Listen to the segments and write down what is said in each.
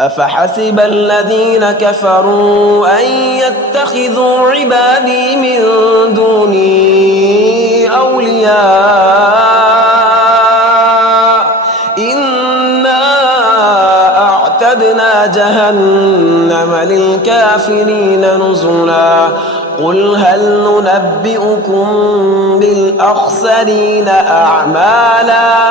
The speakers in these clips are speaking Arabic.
أفحسب الذين كفروا أن يتخذوا عبادي من دوني أولياء إنا أعتدنا جهنم للكافرين نزلا قل هل ننبئكم بالأخسرين أعمالا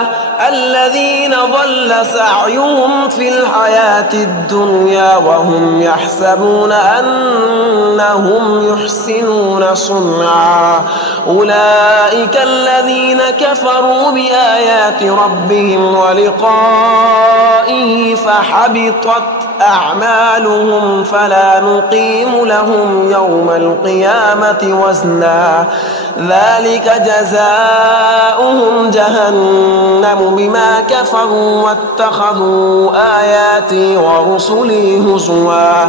الذين ضل سعيهم في الحياة الدنيا وهم يحسبون أنهم يحسنون صنعا أولئك الذين كفروا بآيات ربهم ولقائه فحبطت أعمالهم فلا نقيم لهم يوم القيامة وزنا ذلك جزاؤهم جهنم بما كفروا واتخذوا آياتي ورسلي هزوا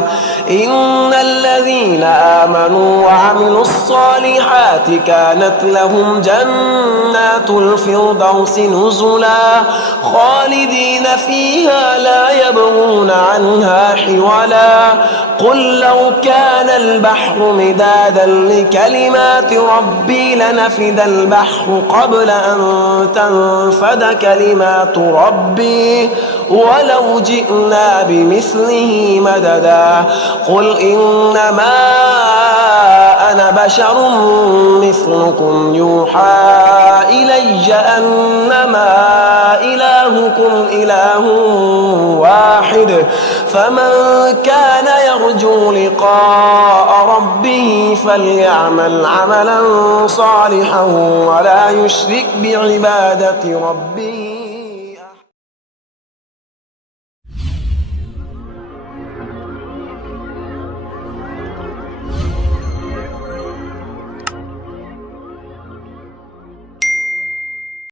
إن الذين آمنوا وعملوا الصالحات كانت لهم جنات الفردوس نزلا خالدين فيها لا يبغون عنها حولا قل لو كان البحر مدادا لكلمات ربي لنفد البحر قبل أن تنفد كلمات ربي ولو جئنا بمثله مددا قل إنما أنا بشر مثلكم يوحى إلي أنما إلهكم إله واحد فمن كان يرجو لقاء ربه فليعمل عملا صالحا ولا يشرك بعبادة ربه